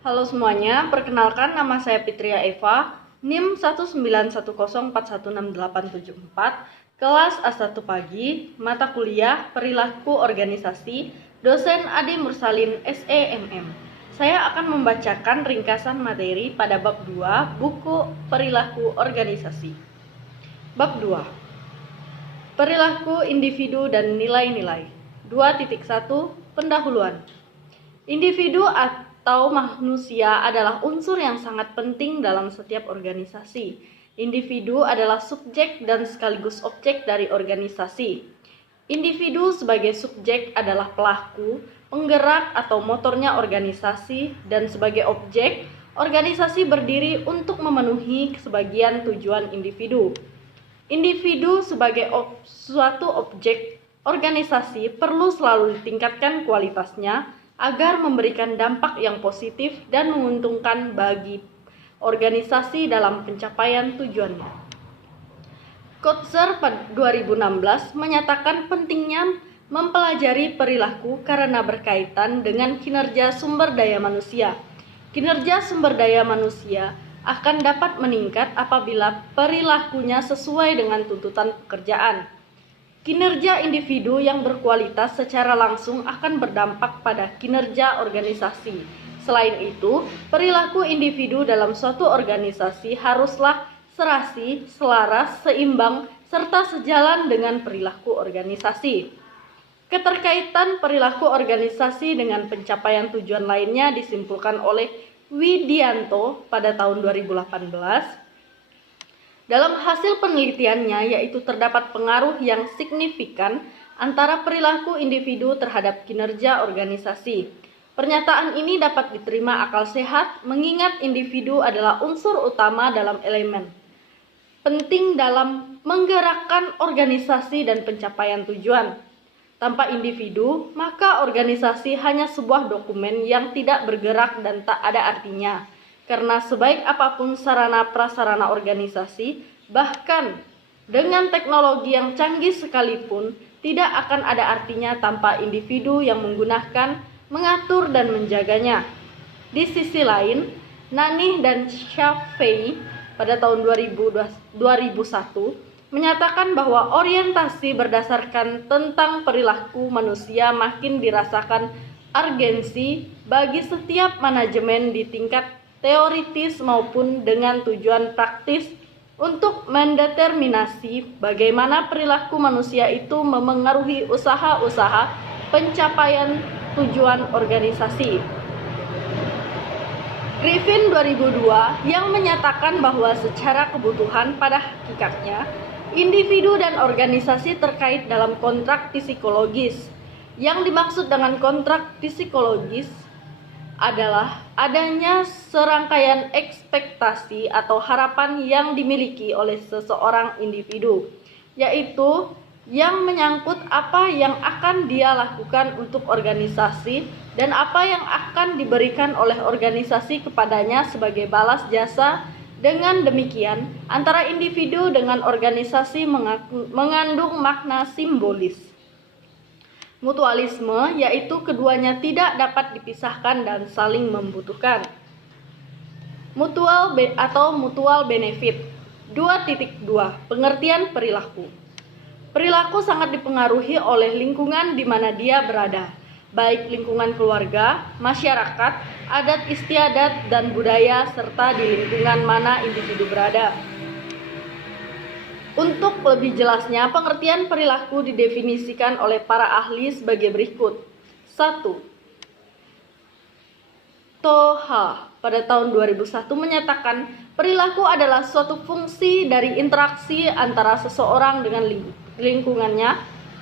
Halo semuanya, perkenalkan nama saya Fitria Eva, NIM 19104166874, kelas A1 pagi, mata kuliah Perilaku Organisasi, dosen Ade Mursalin SEMM. Saya akan membacakan ringkasan materi pada bab 2 buku Perilaku Organisasi. Bab 2. Perilaku individu dan nilai-nilai. 2.1 Pendahuluan. Individu atau manusia adalah unsur yang sangat penting dalam setiap organisasi. Individu adalah subjek dan sekaligus objek dari organisasi. Individu sebagai subjek adalah pelaku, penggerak atau motornya organisasi, dan sebagai objek, organisasi berdiri untuk memenuhi sebagian tujuan individu. Individu sebagai suatu objek organisasi perlu selalu ditingkatkan kualitasnya agar memberikan dampak yang positif dan menguntungkan bagi organisasi dalam pencapaian tujuannya. Kotzer pada 2016 menyatakan pentingnya mempelajari perilaku karena berkaitan dengan kinerja sumber daya manusia. Kinerja sumber daya manusia akan dapat meningkat apabila perilakunya sesuai dengan tuntutan pekerjaan. Kinerja individu yang berkualitas secara langsung akan berdampak pada kinerja organisasi. Selain itu, perilaku individu dalam suatu organisasi haruslah serasi, selaras, seimbang, serta sejalan dengan perilaku organisasi. Keterkaitan perilaku organisasi dengan pencapaian tujuan lainnya disimpulkan oleh Widianto pada tahun 2018. Dalam hasil penelitiannya, yaitu terdapat pengaruh yang signifikan antara perilaku individu terhadap kinerja organisasi. Pernyataan ini dapat diterima akal sehat, mengingat individu adalah unsur utama dalam elemen penting dalam menggerakkan organisasi dan pencapaian tujuan. Tanpa individu, maka organisasi hanya sebuah dokumen yang tidak bergerak dan tak ada artinya. Karena sebaik apapun sarana prasarana organisasi, bahkan dengan teknologi yang canggih sekalipun, tidak akan ada artinya tanpa individu yang menggunakan, mengatur, dan menjaganya. Di sisi lain, Nanih dan Shafei pada tahun 2001 menyatakan bahwa orientasi berdasarkan tentang perilaku manusia makin dirasakan urgensi bagi setiap manajemen di tingkat teoritis maupun dengan tujuan praktis untuk mendeterminasi bagaimana perilaku manusia itu memengaruhi usaha-usaha pencapaian tujuan organisasi. Griffin 2002 yang menyatakan bahwa secara kebutuhan pada hakikatnya individu dan organisasi terkait dalam kontrak psikologis. Yang dimaksud dengan kontrak psikologis adalah adanya serangkaian ekspektasi atau harapan yang dimiliki oleh seseorang individu, yaitu yang menyangkut apa yang akan dia lakukan untuk organisasi dan apa yang akan diberikan oleh organisasi kepadanya sebagai balas jasa. Dengan demikian, antara individu dengan organisasi mengandung makna simbolis. Mutualisme, yaitu keduanya tidak dapat dipisahkan dan saling membutuhkan. Mutual benefit. 2.2 Pengertian perilaku. Perilaku sangat dipengaruhi oleh lingkungan di mana dia berada, baik lingkungan keluarga, masyarakat, adat istiadat, dan budaya, serta di lingkungan mana individu berada. Untuk lebih jelasnya, pengertian perilaku didefinisikan oleh para ahli sebagai berikut. 1. Toha pada tahun 2001 menyatakan perilaku adalah suatu fungsi dari interaksi antara seseorang dengan lingkungannya.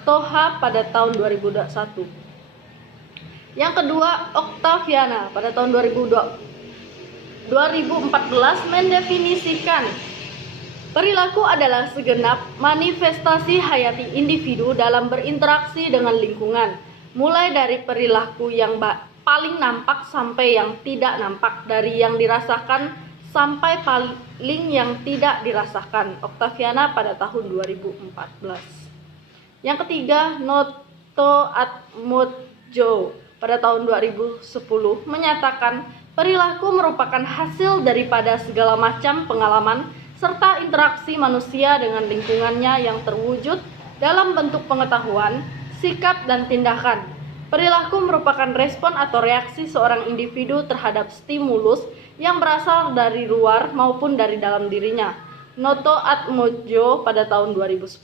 Toha pada tahun 2021. Yang kedua, Octaviana pada tahun 2014 mendefinisikan perilaku adalah segenap manifestasi hayati individu dalam berinteraksi dengan lingkungan, mulai dari perilaku yang paling nampak sampai yang tidak nampak, dari yang dirasakan sampai paling yang tidak dirasakan. Octaviana pada tahun 2014. Yang ketiga, Noto Atmojo pada tahun 2010 menyatakan Perilaku merupakan hasil daripada segala macam pengalaman serta interaksi manusia dengan lingkungannya yang terwujud dalam bentuk pengetahuan, sikap, dan tindakan. Perilaku merupakan respon atau reaksi seorang individu terhadap stimulus yang berasal dari luar maupun dari dalam dirinya. Noto Atmojo pada tahun 2010.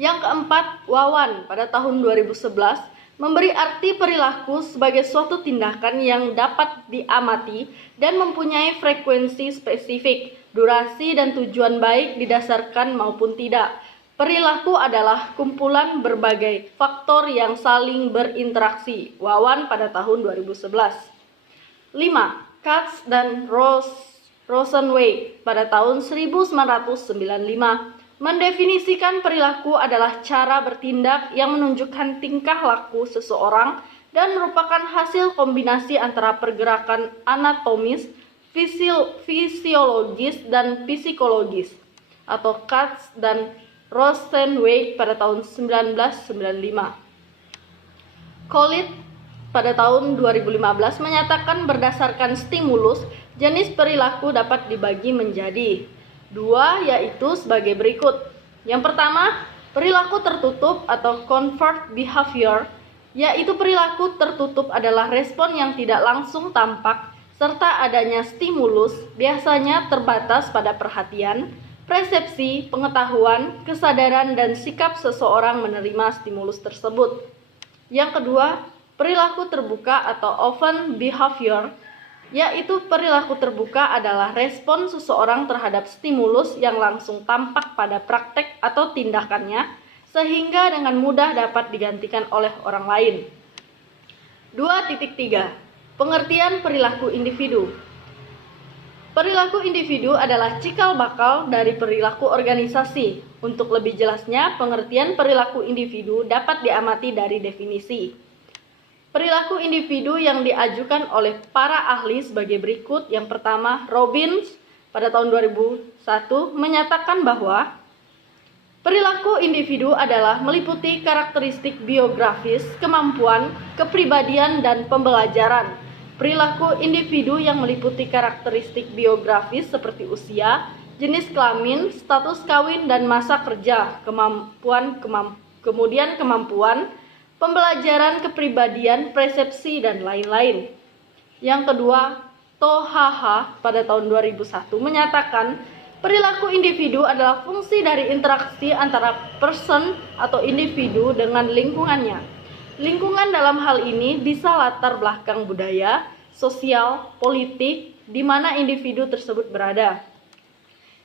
Yang keempat, Wawan pada tahun 2011 memberi arti perilaku sebagai suatu tindakan yang dapat diamati dan mempunyai frekuensi spesifik, durasi dan tujuan baik didasarkan maupun tidak. Perilaku adalah kumpulan berbagai faktor yang saling berinteraksi. Wawan pada tahun 2011. 5. Katz dan Rosenweig pada tahun 1995 mendefinisikan perilaku adalah cara bertindak yang menunjukkan tingkah laku seseorang dan merupakan hasil kombinasi antara pergerakan anatomis, fisiologis, dan psikologis. Atau Katz dan Rosenweig pada tahun 1995. Collett pada tahun 2015 menyatakan berdasarkan stimulus, jenis perilaku dapat dibagi menjadi dua, yaitu sebagai berikut. Yang pertama, perilaku tertutup atau covert behavior, yaitu perilaku tertutup adalah respon yang tidak langsung tampak serta adanya stimulus, biasanya terbatas pada perhatian, persepsi, pengetahuan, kesadaran, dan sikap seseorang menerima stimulus tersebut. Yang kedua, perilaku terbuka atau open behavior, yaitu perilaku terbuka adalah respon seseorang terhadap stimulus yang langsung tampak pada praktek atau tindakannya, sehingga dengan mudah dapat digantikan oleh orang lain. 2.3. Pengertian perilaku individu. Perilaku individu adalah cikal bakal dari perilaku organisasi. Untuk lebih jelasnya, pengertian perilaku individu dapat diamati dari definisi. Perilaku individu yang diajukan oleh para ahli sebagai berikut. Yang pertama, Robbins pada tahun 2001 menyatakan bahwa perilaku individu adalah meliputi karakteristik biografis, kemampuan, kepribadian, dan pembelajaran. Perilaku individu yang meliputi karakteristik biografis seperti usia, jenis kelamin, status kawin, dan masa kerja, kemudian kemampuan, pembelajaran, kepribadian, persepsi, dan lain-lain. Yang kedua, Tohaha pada tahun 2001 menyatakan perilaku individu adalah fungsi dari interaksi antara person atau individu dengan lingkungannya. Lingkungan dalam hal ini bisa latar belakang budaya, sosial, politik, di mana individu tersebut berada.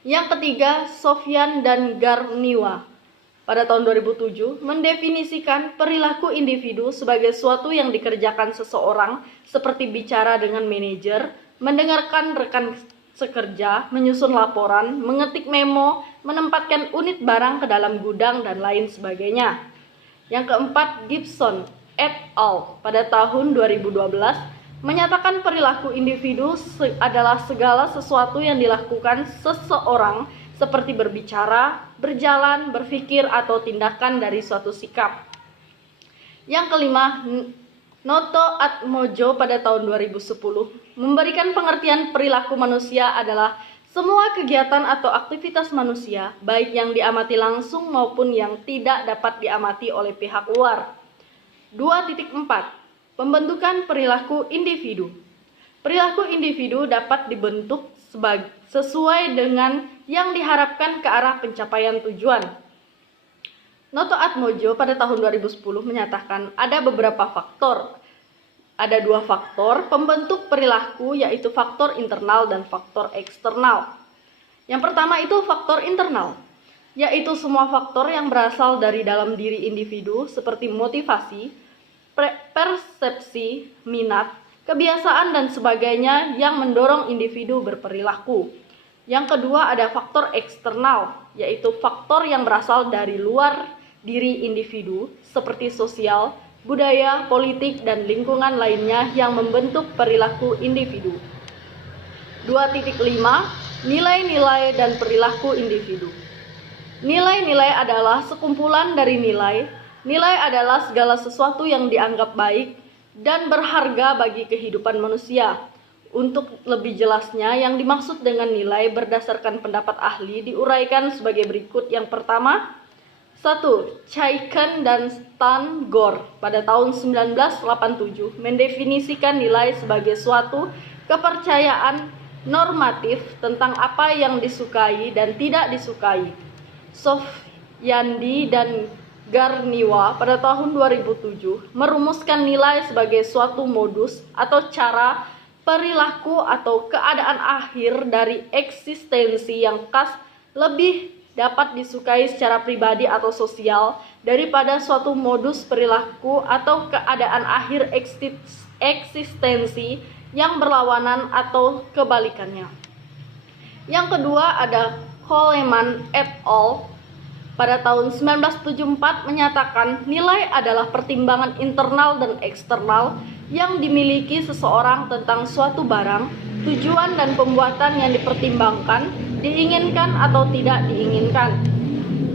Yang ketiga, Sofyan dan Garniwa pada tahun 2007 mendefinisikan perilaku individu sebagai suatu yang dikerjakan seseorang seperti bicara dengan manajer, mendengarkan rekan sekerja, menyusun laporan, mengetik memo, menempatkan unit barang ke dalam gudang, dan lain sebagainya. Yang keempat, Gibson et al. Pada tahun 2012 menyatakan perilaku individu adalah segala sesuatu yang dilakukan seseorang seperti berbicara, berjalan, berpikir, atau tindakan dari suatu sikap. Yang kelima, Noto Atmojo pada tahun 2010 memberikan pengertian perilaku manusia adalah semua kegiatan atau aktivitas manusia, baik yang diamati langsung maupun yang tidak dapat diamati oleh pihak luar. 2.4. Pembentukan perilaku individu. Perilaku individu dapat dibentuk sesuai dengan yang diharapkan ke arah pencapaian tujuan. Noto Atmojo pada tahun 2010 menyatakan ada beberapa faktor. Ada dua faktor pembentuk perilaku, yaitu faktor internal dan faktor eksternal. Yang pertama itu faktor internal, yaitu semua faktor yang berasal dari dalam diri individu seperti motivasi, persepsi, minat, kebiasaan, dan sebagainya yang mendorong individu berperilaku. Yang kedua ada faktor eksternal, yaitu faktor yang berasal dari luar diri individu seperti sosial, budaya, politik, dan lingkungan lainnya yang membentuk perilaku individu. 2.5. Nilai-nilai dan perilaku individu. Nilai-nilai adalah sekumpulan dari nilai. Nilai adalah segala sesuatu yang dianggap baik, dan berharga bagi kehidupan manusia. Untuk lebih jelasnya, yang dimaksud dengan nilai berdasarkan pendapat ahli diuraikan sebagai berikut. Yang pertama, 1. Chaiken dan Stan Gore pada tahun 1987 mendefinisikan nilai sebagai suatu kepercayaan normatif tentang apa yang disukai dan tidak disukai. Sofyandi dan Garniwa pada tahun 2007 merumuskan nilai sebagai suatu modus atau cara perilaku atau keadaan akhir dari eksistensi yang khas lebih dapat disukai secara pribadi atau sosial daripada suatu modus perilaku atau keadaan akhir eksistensi yang berlawanan atau kebalikannya. Yang kedua ada Coleman et al. Pada tahun 1974 menyatakan nilai adalah pertimbangan internal dan eksternal yang dimiliki seseorang tentang suatu barang, tujuan dan pembuatan yang dipertimbangkan, diinginkan atau tidak diinginkan.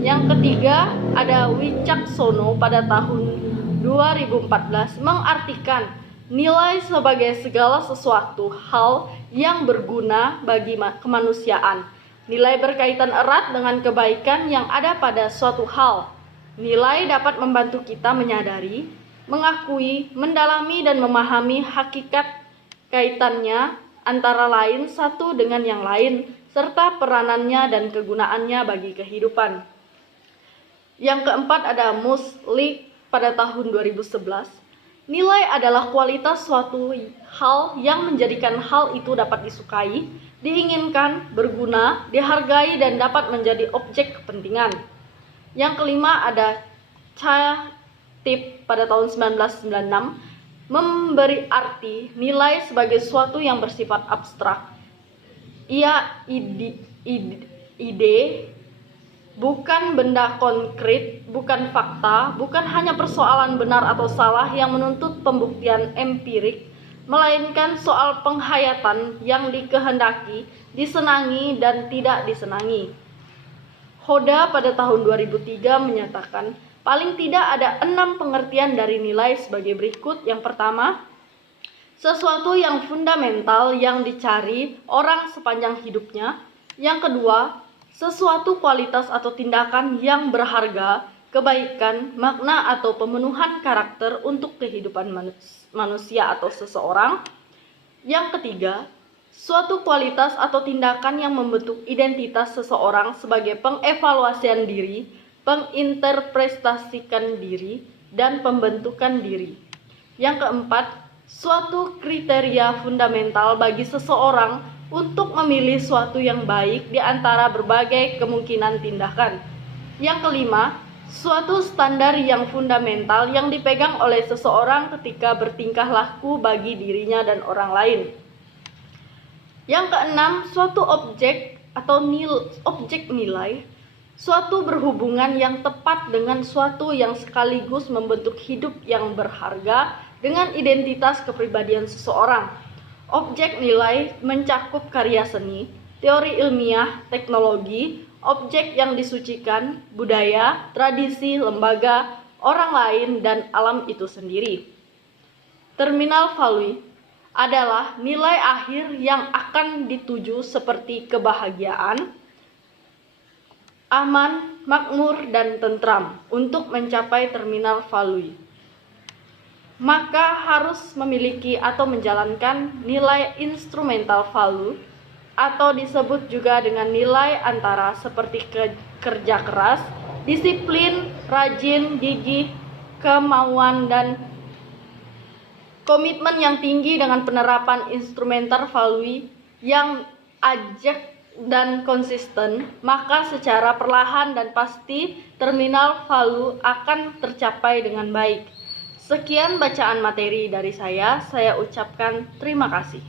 Yang ketiga ada Wicaksono pada tahun 2014 mengartikan nilai sebagai segala sesuatu hal yang berguna bagi kemanusiaan. Nilai berkaitan erat dengan kebaikan yang ada pada suatu hal. Nilai dapat membantu kita menyadari, mengakui, mendalami, dan memahami hakikat kaitannya antara lain satu dengan yang lain, serta peranannya dan kegunaannya bagi kehidupan. Yang keempat ada Muslik pada tahun 2011. Nilai adalah kualitas suatu hal yang menjadikan hal itu dapat disukai, diinginkan, berguna, dihargai, dan dapat menjadi objek kepentingan. Yang kelima ada Tip pada tahun 1996 memberi arti nilai sebagai sesuatu yang bersifat abstrak. Ia ide, bukan benda konkret, bukan fakta, bukan hanya persoalan benar atau salah yang menuntut pembuktian empirik, melainkan soal penghayatan yang dikehendaki, disenangi dan tidak disenangi. Hoda pada tahun 2003 menyatakan paling tidak ada 6 pengertian dari nilai sebagai berikut. Yang pertama, sesuatu yang fundamental yang dicari orang sepanjang hidupnya. Yang kedua, sesuatu kualitas atau tindakan yang berharga, kebaikan, makna atau pemenuhan karakter untuk kehidupan manusia atau seseorang. Yang ketiga, suatu kualitas atau tindakan yang membentuk identitas seseorang sebagai pengevaluasian diri, penginterpretasikan diri, dan pembentukan diri. Yang keempat, suatu kriteria fundamental bagi seseorang untuk memilih suatu yang baik di antara berbagai kemungkinan tindakan. Yang kelima, suatu standar yang fundamental yang dipegang oleh seseorang ketika bertingkah laku bagi dirinya dan orang lain. Yang keenam, suatu objek atau objek nilai, suatu berhubungan yang tepat dengan suatu yang sekaligus membentuk hidup yang berharga dengan identitas kepribadian seseorang. Objek nilai mencakup karya seni, teori ilmiah, teknologi, objek yang disucikan, budaya, tradisi, lembaga, orang lain, dan alam itu sendiri. Terminal value adalah nilai akhir yang akan dituju seperti kebahagiaan, aman, makmur, dan tentram. Untuk mencapai terminal value, maka harus memiliki atau menjalankan nilai instrumental value, atau disebut juga dengan nilai antara seperti kerja keras, disiplin, rajin, gigih, kemauan, dan komitmen yang tinggi. Dengan penerapan instrumental value yang ajak dan konsisten, maka secara perlahan dan pasti terminal value akan tercapai dengan baik. Sekian bacaan materi dari saya ucapkan terima kasih.